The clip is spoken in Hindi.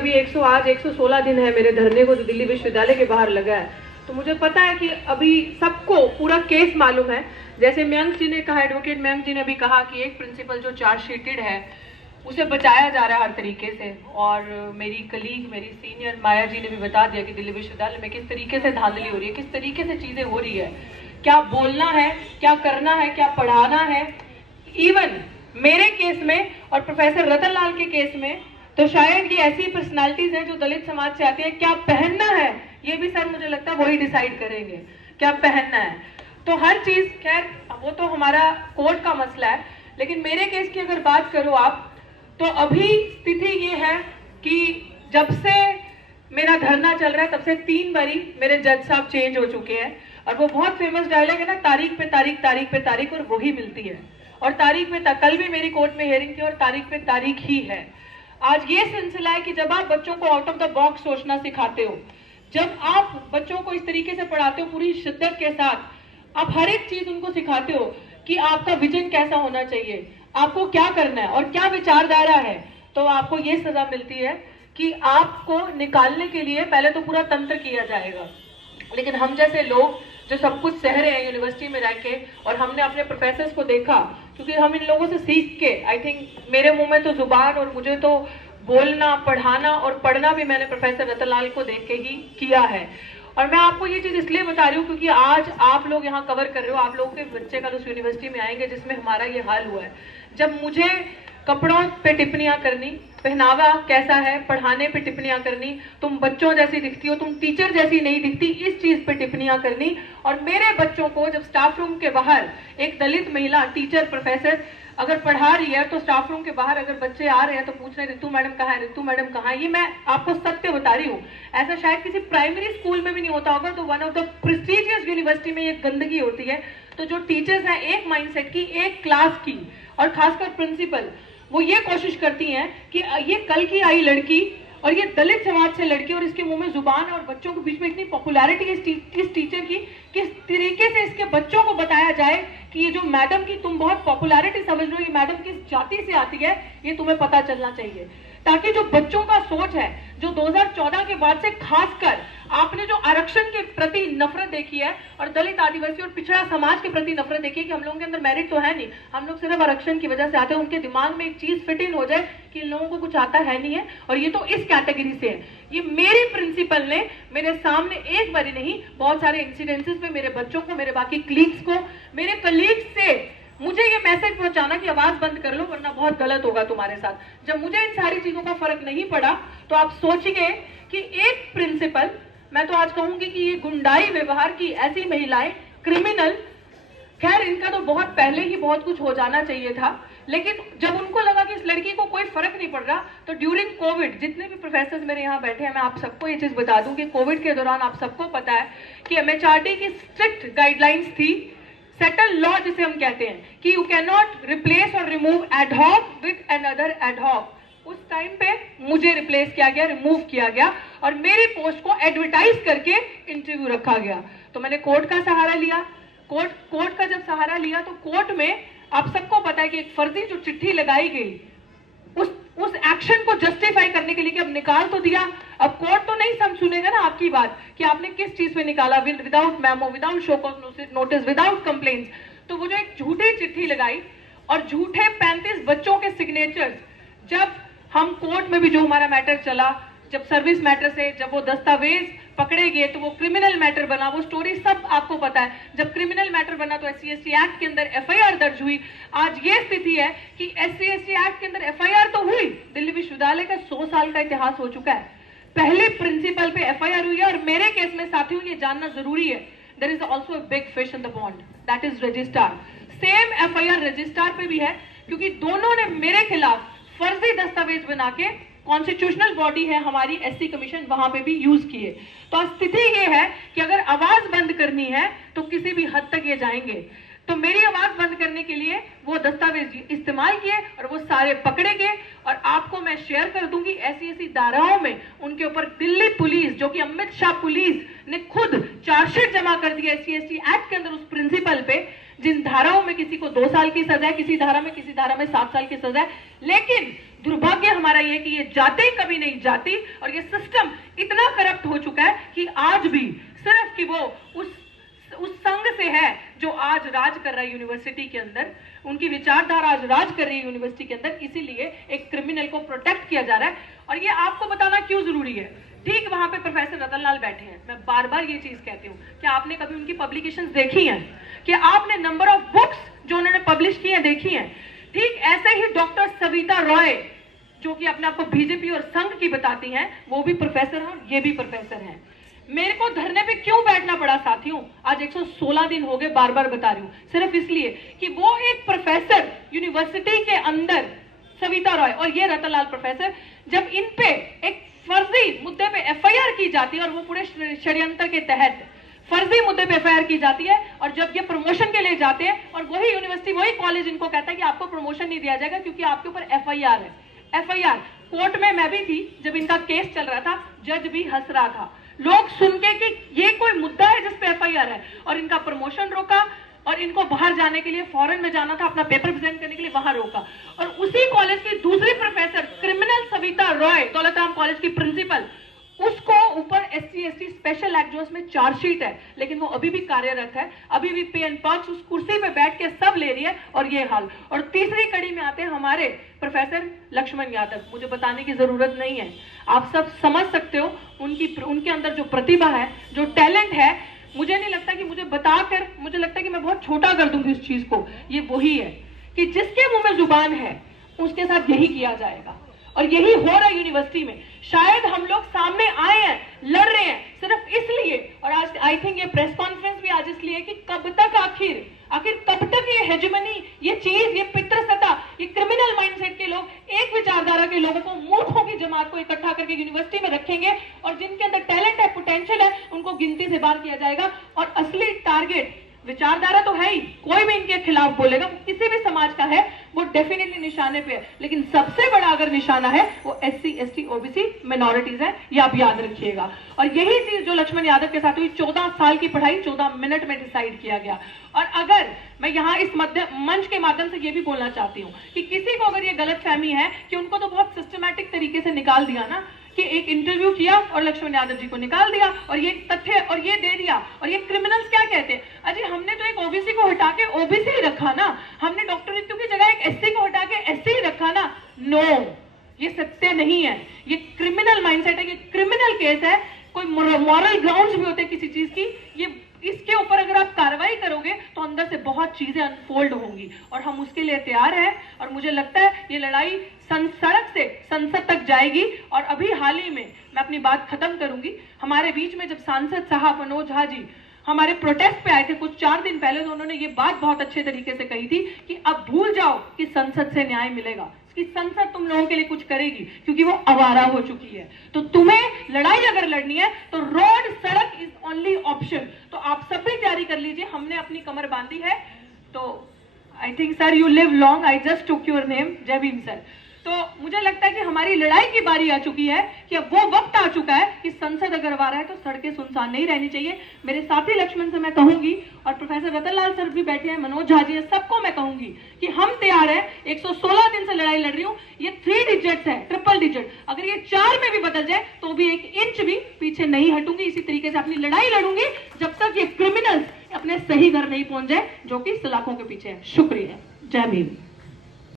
अभी 116 दिन है मेरे धरने को जो दिल्ली विश्वविद्यालय के बाहर लगा है, तो मुझे पता है कि अभी सबको पूरा केस मालूम है। जैसे मयंक जी ने कहा, एडवोकेट मयंक जी ने भी कहा कि एक प्रिंसिपल जो चार्जशीटेड है उसे बचाया जा रहा है हर तरीके से। और मेरी कलीग, मेरी सीनियर माया जी ने भी बता दिया कि दिल्ली विश्वविद्यालय में किस तरीके से धांधली हो रही है, किस तरीके से चीजें हो रही है, क्या बोलना है, क्या करना है, क्या पढ़ाना है। इवन मेरे केस में और प्रोफेसर रतन लाल के केस में तो शायद ये ऐसी पर्सनालिटीज हैं जो दलित समाज से आती है। क्या पहनना है ये भी सर मुझे लगता है वही डिसाइड करेंगे, क्या पहनना है। तो हर चीज, खैर वो तो हमारा कोर्ट का मसला है, लेकिन मेरे केस की अगर बात करो आप, तो अभी स्थिति ये है कि जब से मेरा धरना चल रहा है तब से 3 बारी मेरे जज साहब चेंज हो चुके हैं। और वो बहुत फेमस डायलॉग है ना, तारीख पे तारीख, तारीख पे तारीख, और वही मिलती है। और तारीख पे कल भी मेरी कोर्ट में हियरिंग थी और तारीख पे तारीख ही है। आज ये सिलसिला है कि जब आप बच्चों को आउट ऑफ द बॉक्स सोचना सिखाते हो, जब आप बच्चों को इस तरीके से पढ़ाते हो पूरी शिद्दत के साथ, आप हर एक चीज उनको सिखाते हो कि आपका विजन कैसा होना चाहिए, आपको क्या करना है और क्या विचारधारा है, तो आपको ये सजा मिलती है कि आपको निकालने के लिए पहले तो पूरा तंत्र किया जाएगा। लेकिन हम जैसे लोग जो सब कुछ सह रहे हैं यूनिवर्सिटी में रह के, और हमने अपने प्रोफेसर्स को देखा, क्योंकि हम इन लोगों से सीख के, आई थिंक मेरे मुंह में तो जुबान और मुझे तो बोलना, पढ़ाना और पढ़ना भी मैंने प्रोफेसर रतनलाल को देख के ही किया है। और मैं आपको ये चीज इसलिए बता रही हूँ क्योंकि आज आप लोग यहाँ कवर कर रहे हो, आप लोगों के बच्चे कल उस यूनिवर्सिटी में आएंगे जिसमें हमारा ये हाल हुआ है। जब मुझे कपड़ों पे टिप्पणियां करनी, पहनावा कैसा है, पढ़ाने पे टिप्पणियां करनी, तुम बच्चों जैसी दिखती हो, तुम टीचर जैसी नहीं दिखती, इस चीज पे टिप्पणियां करनी। और मेरे बच्चों को जब स्टाफ रूम के बाहर एक दलित महिला टीचर प्रोफेसर अगर पढ़ा रही है, तो स्टाफ रूम के बाहर अगर बच्चे आ रहे हैं तो पूछ रहे हैं रितु मैडम कहाँ है, रितु मैडम कहाँ है। ये मैं आपको सत्य बता रही हूँ, ऐसा शायद किसी प्राइमरी स्कूल में भी नहीं होता होगा। तो one of the prestigious university में ये गंदगी होती है। तो जो टीचर्स हैं एक माइंडसेट की, एक क्लास की, और खासकर प्रिंसिपल, वो ये कोशिश करती हैं कि ये कल की आई लड़की और ये दलित समाज से लड़की, और इसके मुंह में जुबान, और बच्चों के बीच में इतनी पॉपुलैरिटी इस टीचर की, किस तरीके से इसके बच्चों को बताया जाए कि ये जो मैडम की तुम बहुत पॉपुलैरिटी समझ रहे हो, ये मैडम किस जाति से आती है, ये तुम्हें पता चलना चाहिए। ताकि जो बच्चों का सोच है, जो 2014 के बाद से खासकर आपने जो आरक्षण के प्रति नफरत देखी है और दलित, आदिवासी और पिछड़ा समाज के प्रति नफरत देखी है कि हम लोगों के अंदर मेरिट तो है नहीं, हम लोग सिर्फ आरक्षण की वजह से आते हैं, उनके दिमाग में एक चीज फिट इन हो जाए कि इन लोगों को कुछ आता है नहीं है और ये तो इस कैटेगरी से है। ये मेरी प्रिंसिपल ने मेरे सामने एक बार ही नहीं, बहुत सारे इंसिडेंसेस में मेरे बच्चों को, मेरे बाकी क्लीग्स को, मेरे कलीग्स से मुझे ये मैसेज पहुंचाना कि आवाज बंद कर लो वरना बहुत गलत होगा तुम्हारे साथ। जब मुझे इन सारी चीजों का फर्क नहीं पड़ा, तो आप सोचिए कि एक प्रिंसिपल, मैं तो आज कहूंगी कि ये गुंडाई व्यवहार की ऐसी महिलाएं, क्रिमिनल, खैर इनका तो बहुत पहले ही बहुत कुछ हो जाना चाहिए था। लेकिन जब उनको लगा कि इस लड़की को कोई फर्क नहीं पड़ रहा, तो ड्यूरिंग कोविड, जितने भी प्रोफेसर मेरे यहाँ बैठे हैं, मैं आप सबको ये चीज बता दूं कि कोविड के दौरान आप सबको पता है कि एमएचआरडी की स्ट्रिक्ट गाइडलाइंस थी, सेटल लॉ जिसे हम कहते हैं, कि यू कैन नॉट रिप्लेस और remove ad hoc with another ad hoc. उस टाइम पे मुझे रिप्लेस किया गया, रिमूव किया गया, और मेरी पोस्ट को एडवर्टाइज करके इंटरव्यू रखा गया। तो मैंने कोर्ट का सहारा लिया। कोर्ट का जब सहारा लिया तो कोर्ट में आप सबको पता है कि एक फर्जी जो चिट्ठी लगाई गई, उस एक्शन को जस्टिफाई करने के लिए कि अब निकाल तो दिया, अब कोर्ट तो नहीं सुनेगा ना आपकी बात कि आपने किस चीज पे निकाला, without memo, without show cause notice, without complaints. तो वो जो एक झूठी चिट्ठी लगाई और झूठे 35 बच्चों के सिग्नेचर्स, जब हम कोर्ट में भी जो हमारा मैटर चला, जब सर्विस मैटर से जब वो दस्तावेज पकड़े गए तो वो क्रिमिनल मैटर बना, वो स्टोरी सब आपको पता है। जब क्रिमिनल मैटर बना तो SC/ST एक्ट के अंदर FIR दर्ज हुई। आज ये स्थिति है कि SC/ST एक्ट के अंदर FIR तो हुई, दिल्ली विश्वविद्यालय का 100 साल का इतिहास हो चुका है, पहले प्रिंसिपल पे FIR हुई है। और मेरे केस में साथियों ये जानना जरूरी है, there is also a big fish in the pond, that is registrar. Same FIR registrar पे भी है, क्योंकि दोनों ने मेरे खिलाफ फर्जी दस्तावेज बना के, कॉन्स्टिट्यूशनल बॉडी है हमारी SC कमीशन, वहां पे भी यूज किए। तो स्थिति ये है कि अगर आवाज बंद करनी है तो किसी भी हद तक ये जाएंगे। तो मेरी आवाज बंद करने के लिए वो दस्तावेज इस्तेमाल किए और वो सारे पकड़े गए। और आपको मैं शेयर कर दूंगी ऐसी धाराओं में उनके ऊपर दिल्ली पुलिस, जो कि अमित शाह पुलिस ने खुद चार्जशीट जमा कर दी SC/ST एक्ट के अंदर उस प्रिंसिपल पे, जिन धाराओं में किसी को 2 साल की सजा है, किसी धारा में 7 साल की सजा है। लेकिन दुर्भाग्य हमारा ये कि ये जाते कभी नहीं जाती और ये सिस्टम इतना करप्ट हो चुका है कि आज भी सिर्फ कि वो उस संघ से है जो आज राज कर रहा है यूनिवर्सिटी के अंदर, उनकी विचारधारा आज राज कर रही है यूनिवर्सिटी के अंदर, इसीलिए एक क्रिमिनल को प्रोटेक्ट किया जा रहा है। और ये आपको बताना क्यों जरूरी है, ठीक वहां पे प्रोफेसर रतन लाल बैठे हैं, मैं बार बार ये चीज कहती हूँ, क्या आपने कभी उनकी पब्लिकेशंस देखी हैं? कि आपने नंबर ऑफ बुक्स जो उन्होंने पब्लिश की है देखी हैं? ठीक ऐसे ही डॉक्टर सविता रॉय जो कि अपने आपको बीजेपी और संघ की बताती हैं, वो भी प्रोफेसर हैं, ये भी प्रोफेसर हैं। मेरे को धरने पे क्यों बैठना पड़ा साथियों, आज 116 दिन हो गए, बार बार बता रही हूँ, सिर्फ इसलिए कि वो एक प्रोफेसर यूनिवर्सिटी के अंदर सविता रॉय और ये रतन लाल प्रोफेसर, जब इन पे एक फर्जी मुद्दे पे एफआईआर की जाती है और वो पूरे षड्यंत्र के तहत फर्जी मुद्दे पे एफआईआर की जाती है, और जब ये प्रमोशन के लिए जाते हैं और वही यूनिवर्सिटी वही कॉलेज इनको कहता है कि आपको प्रमोशन नहीं दिया जाएगा क्योंकि आपके ऊपर एफआईआर है। एफआईआर कोर्ट में मैं भी थी जब इनका केस चल रहा था, जज भी हंस रहा था, लोग सुन के कि ये कोई मुद्दा है जिस पे एफआईआर है, और इनका प्रमोशन रोका और इनको बाहर जाने के लिए, फॉरेन में जाना था अपना पेपर प्रेजेंट करने के लिए, वहां रोका। और उसी कॉलेज की दूसरी professor criminal Savita Roy, Daulatram college की प्रिंसिपल, उसको ऊपर SC ST स्पेशल एक्ट जो उसमें चार्जशीट है, लेकिन वो अभी भी कार्यरत है, अभी भी पे एंड पक्ष उस कुर्सी पे बैठ के सब ले रही है, और ये हाल। और तीसरी कड़ी में आते हैं हमारे प्रोफेसर लक्ष्मण यादव, मुझे बताने की जरूरत नहीं है, आप सब समझ सकते हो उनके अंदर जो प्रतिभा है, जो टैलेंट है। मुझे नहीं लगता कि मुझे बताकर, मुझे लगता है कि मैं बहुत छोटा कर दूंगी इस चीज को। ये वही है कि जिसके मुंह में जुबान है उसके साथ यही किया जाएगा, और यही हो रहा है यूनिवर्सिटी में। शायद हम लोग सामने आए हैं, लड़ रहे हैं सिर्फ इसलिए, और आज आई थिंक ये प्रेस कॉन्फ्रेंस भी आज इसलिए कि कब तक आखिर कब तक ये हेजेमनी, ये चीज, ये पितृसत्ता, ये क्रिमिनल माइंडसेट के लोग एक विचारधारा के लोगों को, मूर्खों की जमात को इकट्ठा करके यूनिवर्सिटी में रखेंगे, और जिनके अंदर टैलेंट है, पोटेंशियल है, उनको गिनती से बाहर किया जाएगा। और असली टारगेट विचारधारा तो है ही, कोई भी इनके खिलाफ बोलेगा, किसी भी समाज का है, वो डेफिनेटली निशाने पे है, लेकिन सबसे बड़ा अगर निशाना है वो SC ST OBC मिनॉरिटीज है, ये आप याद रखिएगा। और यही चीज जो लक्ष्मण यादव के साथ हुई, 14 साल की पढ़ाई 14 मिनट में डिसाइड किया गया। और अगर मैं यहाँ इस मंच के माध्यम से ये भी बोलना चाहती हूँ कि किसी को अगर ये गलत फहमी है कि उनको तो बहुत सिस्टमैटिक तरीके से निकाल दिया ना, कि एक इंटरव्यू किया और लक्ष्मण यादव जी को निकाल दिया और ये तथ्य और ये दे दिया, और ये क्रिमिनल्स क्या कहते हैं, अजी हमने तो एक OBC को हटा के OBC ही रखा ना, हमने डॉक्टर रितु की जगह एक SC को हटा के SC ही रखा ना। नो, ये सत्य नहीं है, ये क्रिमिनल माइंडसेट है, ये क्रिमिनल केस है। कोई मॉरल ग्राउंड्स भी होते हैं किसी चीज की, ये इसके ऊपर अगर आप कार्रवाई करोगे तो अंदर से बहुत चीजें अनफोल्ड होंगी, और हम उसके लिए तैयार हैं। और मुझे लगता है ये लड़ाई सड़क से संसद तक जाएगी। और अभी हाल ही में मैं अपनी बात खत्म करूंगी, हमारे बीच में जब सांसद साहब मनोज झा जी हमारे प्रोटेस्ट पे आए थे कुछ 4 दिन पहले, तो उन्होंने ये बात बहुत अच्छे तरीके से कही थी कि अब भूल जाओ कि संसद से न्याय मिलेगा, कि संसद तुम लोगों के लिए कुछ करेगी, क्योंकि वो आवारा हो चुकी है। तो तुम्हें लड़ाई अगर लड़नी है तो रोड, सड़क इज ओनली ऑप्शन। तो आप सब भी तैयारी कर लीजिए, हमने अपनी कमर बांधी है। तो I think sir you live long, I just took your name, जय भीम सर। तो मुझे लगता है कि हमारी लड़ाई की बारी आ चुकी है, कि अब वो वक्त आ चुका है कि संसद अगर आवारा है तो सड़कें सुनसान नहीं रहनी चाहिए। मेरे साथी लक्ष्मण से मैं कहूंगी, और प्रोफेसर रतन लाल सर भी बैठे हैं, मनोज झा जी हैं, सबको मैं कहूंगी कि हम तैयार हैं। 116 दिन से लड़ाई लड़ रही हूँ, ये 3 डिजिट्स है, ट्रिपल डिजिट, अगर ये 4 में भी बदल जाए तो भी 1 इंच भी पीछे नहीं हटूंगी। इसी तरीके से अपनी लड़ाई लड़ूंगी जब तक ये क्रिमिनल्स अपने सही घर नहीं पहुंच जाए, जो कि सलाखों के पीछे है। शुक्रिया, जय भीम।